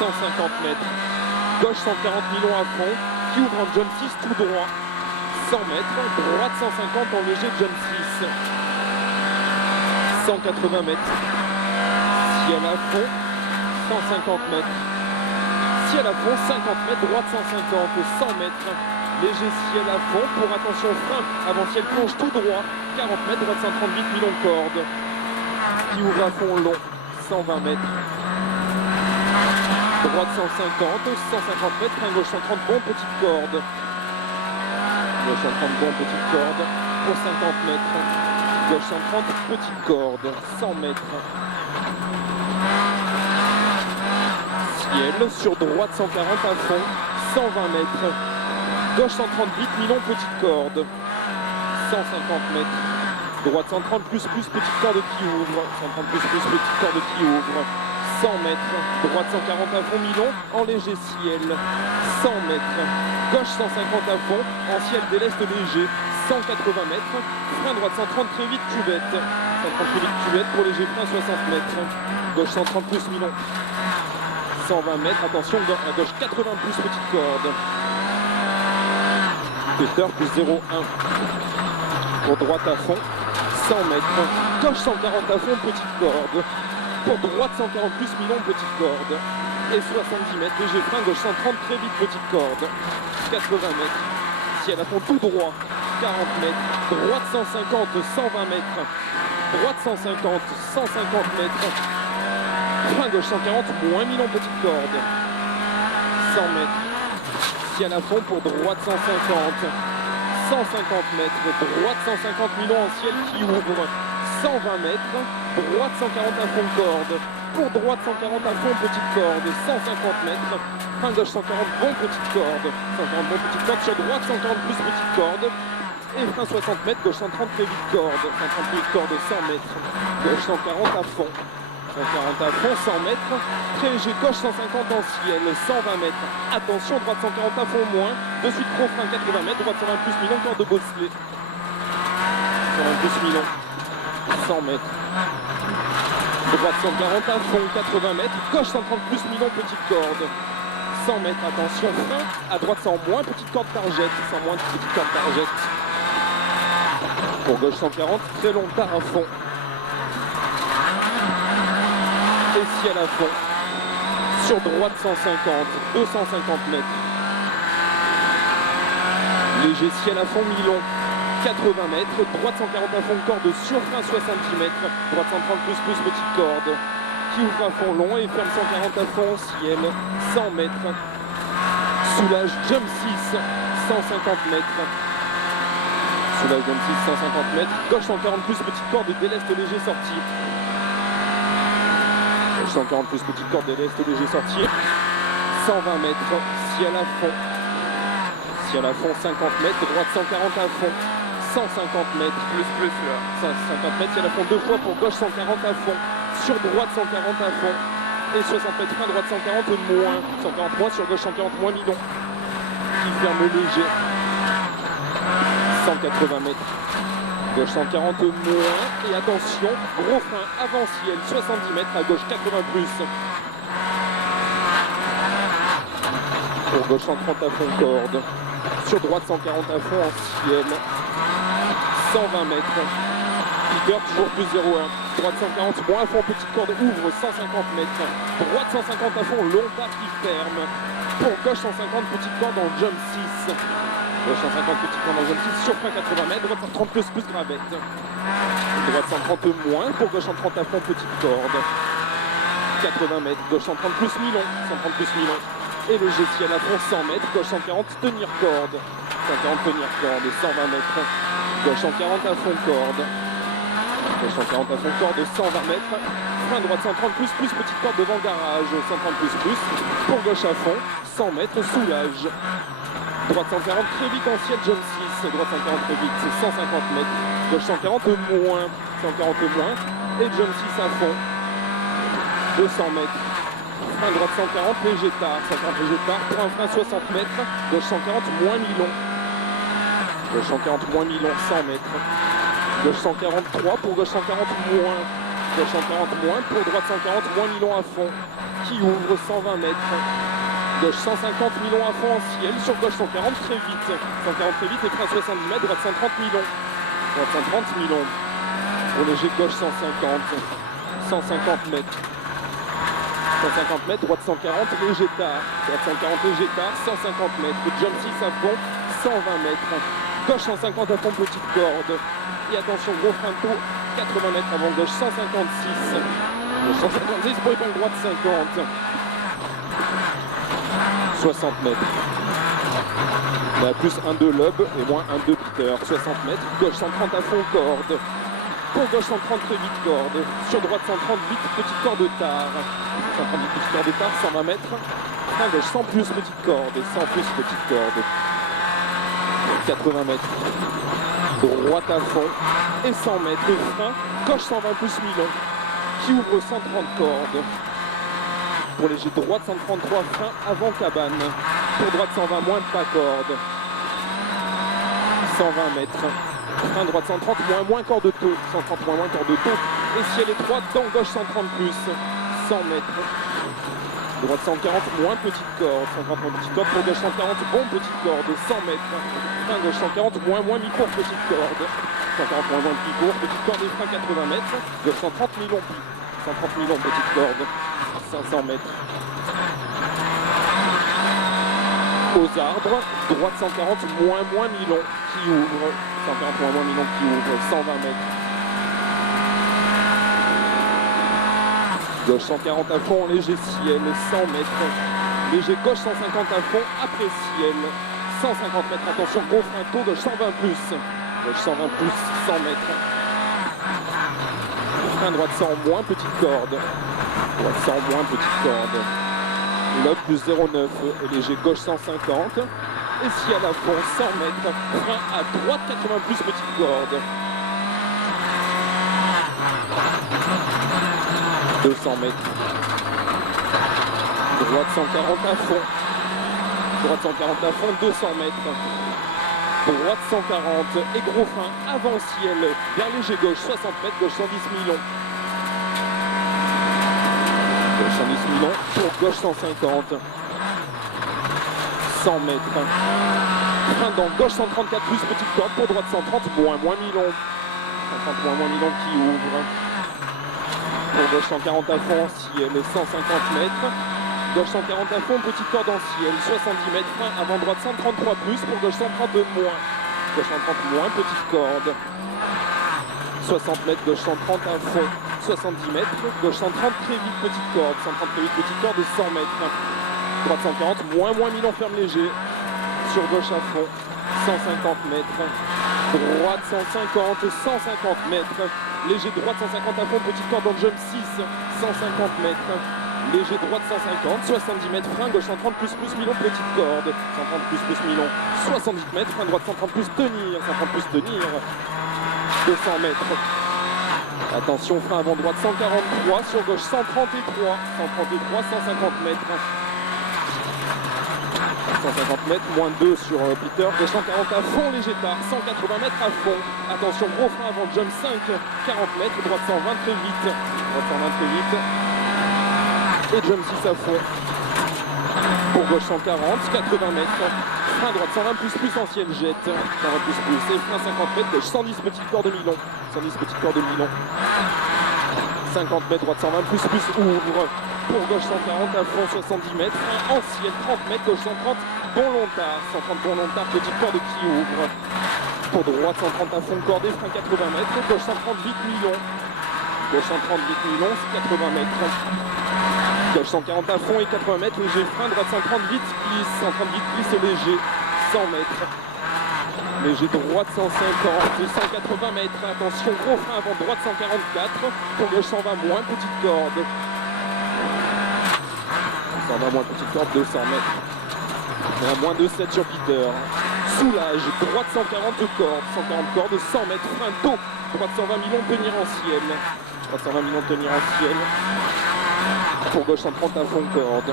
150 mètres. Gauche 140 millions à fond, qui ouvre en jump 6 tout droit. 100 mètres, droite 150 en léger jump 6. 180 mètres. Ciel à fond, 150 mètres. Ciel à fond, 50 mètres, droite 150, 100 mètres. Léger ciel à fond, pour attention frein, avant ciel plonge tout droit. 40 mètres, droite 138 millions de cordes. Qui ouvre à fond long, 120 mètres. Droite 150, 150 mètres, frein gauche 130, bon petite corde. Gauche 130, bon petite corde, pour 50 mètres. Gauche 130, petite corde, 100 mètres. Ciel, sur droite 140 à fond, 120 mètres. Gauche 138, milon, petite corde, 150 mètres. Droite 130 plus petite corde qui ouvre, 130 plus petite corde qui ouvre. 100 mètres, droite 140 à fond, milon, en léger ciel, 100 mètres, gauche 150 à fond, en ciel déleste léger, 180 mètres, frein droite 130 très vite, cuvette, 130 très vite, cuvette pour léger frein 60 mètres, gauche 130 plus milon, 120 mètres, attention, à gauche 80 plus petite corde, Peter plus 0,1, pour droite à fond, 100 mètres, gauche 140 à fond, petite corde, pour droite 140 plus milon, petite corde. Et 70 mètres, léger frein, gauche 130, très vite, petite corde. 80 mètres, ciel à fond tout droit. 40 mètres, droite 150, 120 mètres. Droite 150, 150 mètres. Frein gauche 140, moins milon, petite corde. 100 mètres, ciel à fond pour droite 150. 150 mètres, droite 150 milon en ciel qui ouvre. 120 mètres, droite 140 à fond corde, pour droite 140 à fond petite corde, 150 mètres, frein gauche 140 bon petite corde, 140 bon petite corde, sur droite 140 plus petite corde, et frein 60 mètres, gauche 130 très vite corde, 130 plus corde 100 mètres, gauche 140 à fond, 140 à fond, 100 mètres, très léger, gauche 150 en ciel, 120 mètres, attention, droite 140 à fond moins, de suite pro frein 80 mètres, droite 120 plus milon, corde de bosselet, 120 plus milon. 100 mètres. Droite 140 à fond, 80 mètres. Gauche 130 plus milon, petite corde. 100 mètres, attention, frein. À droite 100 moins, petite corde targette. 100 moins, petite corde targette. Pour gauche 140, très long tard à fond. Et ciel à fond. Sur droite 150, 250 mètres. Léger ciel à fond, milon. 80 mètres, droite 140 à fond, corde sur frein 70 mètres, droite 130 plus petite corde, qui ouvre à fond long et ferme 140 à fond, ciel, 100 mètres, soulage jump 6, 150 mètres, soulage jump 6, 150 mètres, gauche 140 plus petite corde, déleste léger sortie, gauche 140 plus petite corde, déleste léger sortie, 120 mètres, ciel à fond, 50 mètres, droite 140 à fond, 150 mètres, plus là. 150 mètres, il y a la fond deux fois pour gauche 140 à fond, sur droite 140 à fond, et 60 mètres frein, droite 140 moins, 140 moins, sur gauche 140 moins milon, qui ferme léger, 180 mètres, gauche 140 moins, et attention, gros frein avant ciel, 70 mètres, à gauche 80 plus, pour gauche 130 à fond corde, sur droite 140 à fond en ciel, 120 mètres, Peter toujours plus 0,1, droite 140, moins à fond, petite corde ouvre 150 mètres, droite 150 à fond, long pas qui ferme, pour gauche 150, petite corde en jump 6, gauche 150, petite corde en jump 6, sur frein 80 mètres, droite 130 plus gravette, droite 130 moins, pour gauche 130 à fond, petite corde, 80 mètres, gauche 130 plus milon, 130 plus milon, et le ciel à fond 100 mètres, gauche 140, tenir corde, 140 tenir corde, 120 mètres, gauche 140 à fond corde, gauche 140 à fond corde, 120 mètres, frein droite 130 plus petite corde devant garage, 130 plus, pour gauche à fond, 100 mètres, soulage, droite 140 très vite en ciel, jump 6, droite 140 très vite, c'est 150 mètres, gauche 140 moins, 140 moins, et jump 6 à fond, 200 mètres. Frein droite 140, léger tard, 140 léger tard, pour un frein 60 mètres, gauche 140, moins milon. Gauche 140, moins milon, 100 mètres. Gauche 143, pour gauche 140, moins. Gauche 140, moins, pour droite 140, moins milon à fond. qui ouvre 120 mètres. Gauche 150 Milon à fond en ciel, sur gauche 140 très vite. 140 très vite et frein 70 mètres, droite 130 Milon. Droite 130 Milon. Pour léger gauche 150. 150 mètres. 150 mètres, droite 140, léger tard. Droite 140, léger tard, 150 mètres. Jump 6 à fond, 120 mètres. Gauche 150 à fond, petite corde. Et attention, gros frein tôt, 80 mètres avant gauche 156. Gauche 156 pour épingle droite 50. 60 mètres. On a plus 1-2 lob et moins 1-2 Peter. 60 mètres, gauche 130 à fond, corde. Pour gauche 130 très vite, corde. Sur droite 130 vite, petite corde tard. 130 vite, petite corde tard, 120 mètres. Frein gauche 100 plus petite corde et 100 plus petite corde. 80 mètres. Droite à fond et 100 mètres. Frein, gauche 120 plus Milon. Qui ouvre 130 cordes. Pour léger droite 133, frein avant cabane. Pour droite 120 moins pas corde. 120 mètres. Frein droite 130 moins corde de taux. 130 moins corde de taux. Et ciel étroit dans gauche 130 plus. 100 mètres. Droite 140 moins petite corde. 130 moins petite corde. Pour gauche 140 bon petite corde. 100 mètres. Frein gauche 140 moins mi-court petite corde. 140 moins mi-court petite corde et frein 80 mètres. Gauche 130 Milon. 130 Milon petite corde. 500 mètres. Aux arbres, droite 140 moins Milon qui ouvre. 140 moins Milon qui ouvre, 120 mètres. Gauche 140 à fond, léger ciel, 100 mètres. Léger gauche 150 à fond, après ciel. 150 mètres, attention, gros frein tôt, gauche 120 plus. Gauche 120 plus, 100 mètres. Frein droite 100 moins, petite corde. Droite 100 moins, petite corde. Lob plus 0,9 et léger gauche 150. Et si à la fond 100 mètres, frein à droite 80 plus petite corde. 200 mètres. Droite 140 à fond. Droite 140 à fond, 200 mètres. Droite 140 et gros frein avant ciel. Bien léger gauche 60 mètres, gauche 110 Milon. Gauche 110 Milon pour gauche 150. 100 mètres. Frein dans gauche 134 plus petite corde pour droite 130 moins Milon. 130 moins Milon qui ouvre. Pour gauche 140 à fond, ciel 150 mètres. Gauche 140 à fond, petite corde en ciel, 70 mètres. Frein avant droite 133 plus pour gauche 132 moins. Gauche 130 moins, petite corde. 60 mètres, gauche 130 à fond, 70 mètres. Gauche 130 très vite, petite corde. 130 très vite, petite corde de 100 mètres. Droite 140, moins Milon ferme léger. Sur gauche à fond, 150 mètres. Droite 150, 150 mètres. Léger droite 150 à fond, petite corde en jump 6, 150 mètres. Léger droite 150, 70 mètres, frein gauche 130 plus Milon, petite corde. 130 plus Milon, 70 mètres, frein droite 130 plus tenir, 130 plus tenir. 200 mètres. Attention, frein avant droite 143, sur gauche 133, 150 mètres. 150 mètres, moins 2 sur Peter, gauche 140 à fond, léger tard, 180 mètres à fond. Attention, gros frein avant jump 5, 40 mètres, droite 120 très vite. Droite 120 très vite. Et jump 6 à fond. Pour gauche 140, 80 mètres. Frein droite 120 plus ancienne jette. 120 plus. Et frein 50 mètres, gauche 110 petite corde de Milon. 110 petite corde de Milon. 50 mètres, droite 120 plus ouvre. Pour gauche 140 à fond 70 mètres, frein ancienne 30 mètres, gauche 130, bon long tard, 130 bon long tard, petite corde qui ouvre. Pour droite 130 à fond cordé, frein 80 mètres, gauche 130 vite Milon. Gauche 130 vite Milon, 80 mètres. Gauche 140 à fond et 80 mètres, léger frein, droite 130 vite glisse, 130 vite glisse léger, 100 mètres. Léger droite 150 et 180 mètres, attention gros frein avant droite 144, pour gauche 120 moins, petite corde. 120 moins petite corde, 200 mètres. Il y a moins de 7 sur Peter. Soulage, droite 140 cordes, 140 cordes, 100 mètres, frein tôt. Droite 120 Milon, tenir en ciel. Droite 120 Milon, tenir en ciel. Pour gauche 130 à fond corde.